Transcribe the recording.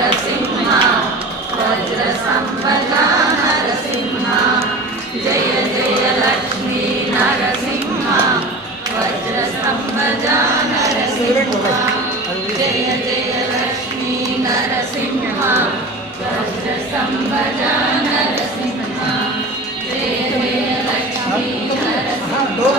नरसिंह वज्र संपदा नरसिंह जय जय लक्ष्मी नरसिंह वज्र संपदा नरसिंह जय जय लक्ष्मी नरसिंह वज्र संपदा नरसिंह जय जय लक्ष्मी नरसिंह